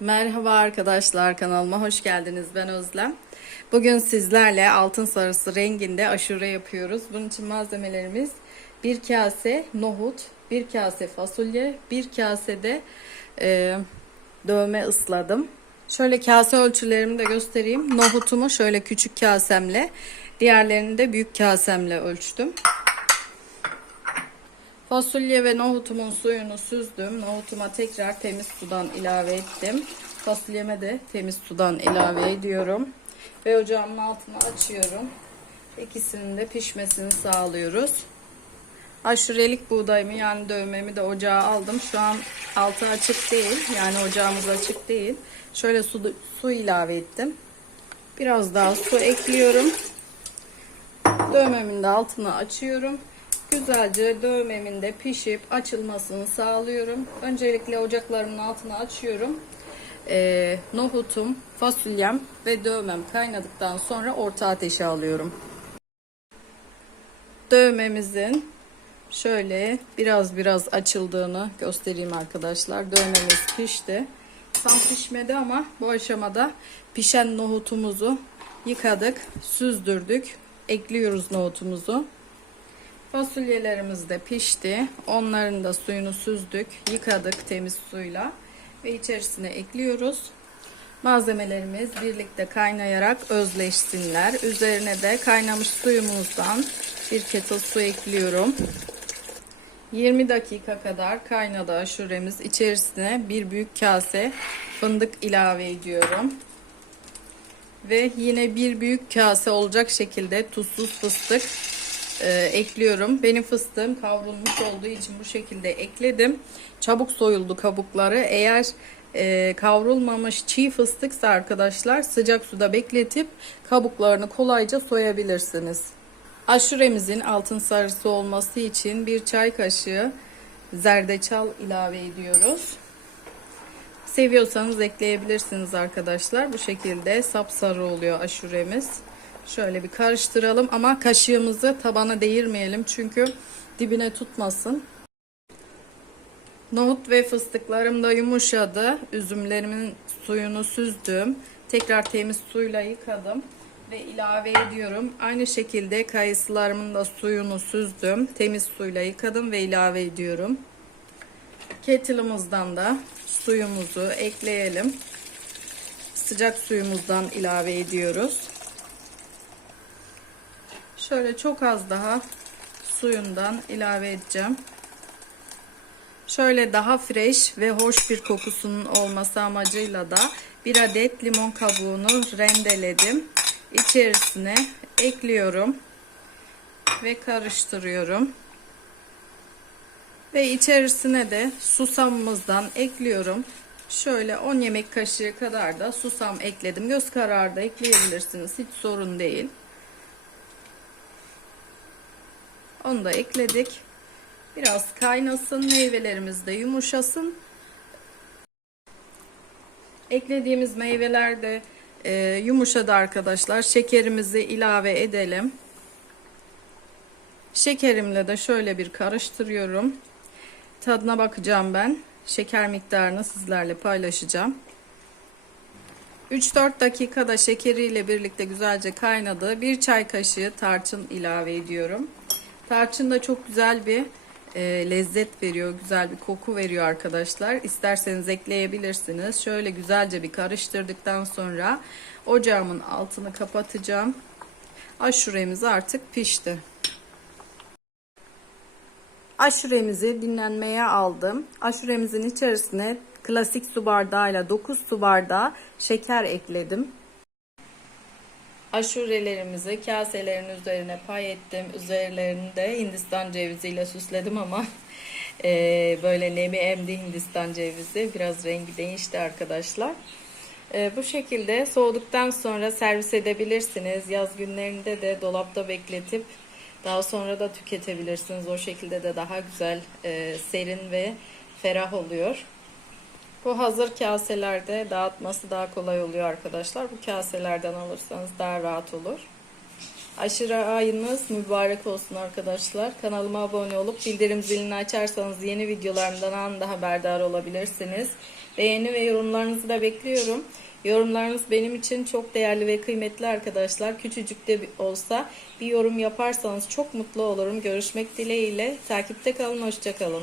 Merhaba arkadaşlar kanalıma hoş geldiniz. Ben Özlem. Bugün sizlerle altın sarısı renginde aşure yapıyoruz. Bunun için malzemelerimiz bir kase nohut, bir kase fasulye, bir kase de e, dövme ısladım. Şöyle kase ölçülerimi de göstereyim. Nohutumu şöyle küçük kasemle, diğerlerini de büyük kasemle ölçtüm. Fasulye ve nohutumun suyunu süzdüm. Nohutuma tekrar temiz sudan ilave ettim. Fasulyeme de temiz sudan ilave ediyorum. Ve ocağımın altını açıyorum. İkisinin de pişmesini sağlıyoruz. Aşurelik buğdayımı yani dövmemi de ocağa aldım. Şu an altı açık değil. Yani ocağımız açık değil. Şöyle su, su ilave ettim. Biraz daha su ekliyorum. Dövmemin de altını açıyorum. Güzelce dövmemin de pişip açılmasını sağlıyorum. Öncelikle ocaklarımın altını açıyorum. Ee, nohutum, fasulyem ve dövmem kaynadıktan sonra orta ateşe alıyorum. Dövmemizin şöyle biraz biraz açıldığını göstereyim arkadaşlar. Dövmemiz pişti. Tam pişmedi ama bu aşamada pişen nohutumuzu yıkadık, süzdürdük. Ekliyoruz nohutumuzu. Fasulyelerimiz de pişti. Onların da suyunu süzdük, yıkadık temiz suyla ve içerisine ekliyoruz. Malzemelerimiz birlikte kaynayarak özleşsinler. Üzerine de kaynamış suyumuzdan bir kettle su ekliyorum. 20 dakika kadar kaynadı aşuremiz. İçerisine bir büyük kase fındık ilave ediyorum. Ve yine bir büyük kase olacak şekilde tuzsuz fıstık e, ekliyorum. Benim fıstığım kavrulmuş olduğu için bu şekilde ekledim. Çabuk soyuldu kabukları. Eğer e, kavrulmamış çiğ fıstıksa arkadaşlar sıcak suda bekletip kabuklarını kolayca soyabilirsiniz. Aşuremizin altın sarısı olması için bir çay kaşığı zerdeçal ilave ediyoruz. Seviyorsanız ekleyebilirsiniz arkadaşlar. Bu şekilde sapsarı oluyor aşuremiz. Şöyle bir karıştıralım ama kaşığımızı tabana değirmeyelim çünkü dibine tutmasın. Nohut ve fıstıklarım da yumuşadı. Üzümlerimin suyunu süzdüm. Tekrar temiz suyla yıkadım ve ilave ediyorum. Aynı şekilde kayısılarımın da suyunu süzdüm. Temiz suyla yıkadım ve ilave ediyorum. Kettle'ımızdan da suyumuzu ekleyelim. Sıcak suyumuzdan ilave ediyoruz. Şöyle çok az daha suyundan ilave edeceğim. Şöyle daha fresh ve hoş bir kokusunun olması amacıyla da bir adet limon kabuğunu rendeledim. İçerisine ekliyorum ve karıştırıyorum. Ve içerisine de susamımızdan ekliyorum. Şöyle 10 yemek kaşığı kadar da susam ekledim. Göz kararı da ekleyebilirsiniz. Hiç sorun değil. Onu da ekledik. Biraz kaynasın. Meyvelerimiz de yumuşasın. Eklediğimiz meyveler de e, yumuşadı arkadaşlar. Şekerimizi ilave edelim. Şekerimle de şöyle bir karıştırıyorum. Tadına bakacağım ben. Şeker miktarını sizlerle paylaşacağım. 3-4 dakikada şekeriyle birlikte güzelce kaynadı. Bir çay kaşığı tarçın ilave ediyorum. Tarçın da çok güzel bir e, lezzet veriyor, güzel bir koku veriyor arkadaşlar. İsterseniz ekleyebilirsiniz. Şöyle güzelce bir karıştırdıktan sonra ocağımın altını kapatacağım. Aşuremiz artık pişti. Aşuremizi dinlenmeye aldım. Aşuremizin içerisine klasik su bardağıyla 9 su bardağı şeker ekledim. Aşurelerimizi kaselerin üzerine pay ettim. Üzerlerini de Hindistan ceviziyle süsledim ama e, böyle nemi emdi Hindistan cevizi. Biraz rengi değişti arkadaşlar. E, bu şekilde soğuduktan sonra servis edebilirsiniz. Yaz günlerinde de dolapta bekletip daha sonra da tüketebilirsiniz. O şekilde de daha güzel, e, serin ve ferah oluyor. Bu hazır kaselerde dağıtması daha kolay oluyor arkadaşlar. Bu kaselerden alırsanız daha rahat olur. Aşırı ayınız mübarek olsun arkadaşlar. Kanalıma abone olup bildirim zilini açarsanız yeni videolarımdan anında haberdar olabilirsiniz. Beğeni ve yorumlarınızı da bekliyorum. Yorumlarınız benim için çok değerli ve kıymetli arkadaşlar. Küçücük de olsa bir yorum yaparsanız çok mutlu olurum. Görüşmek dileğiyle. Takipte kalın. Hoşçakalın.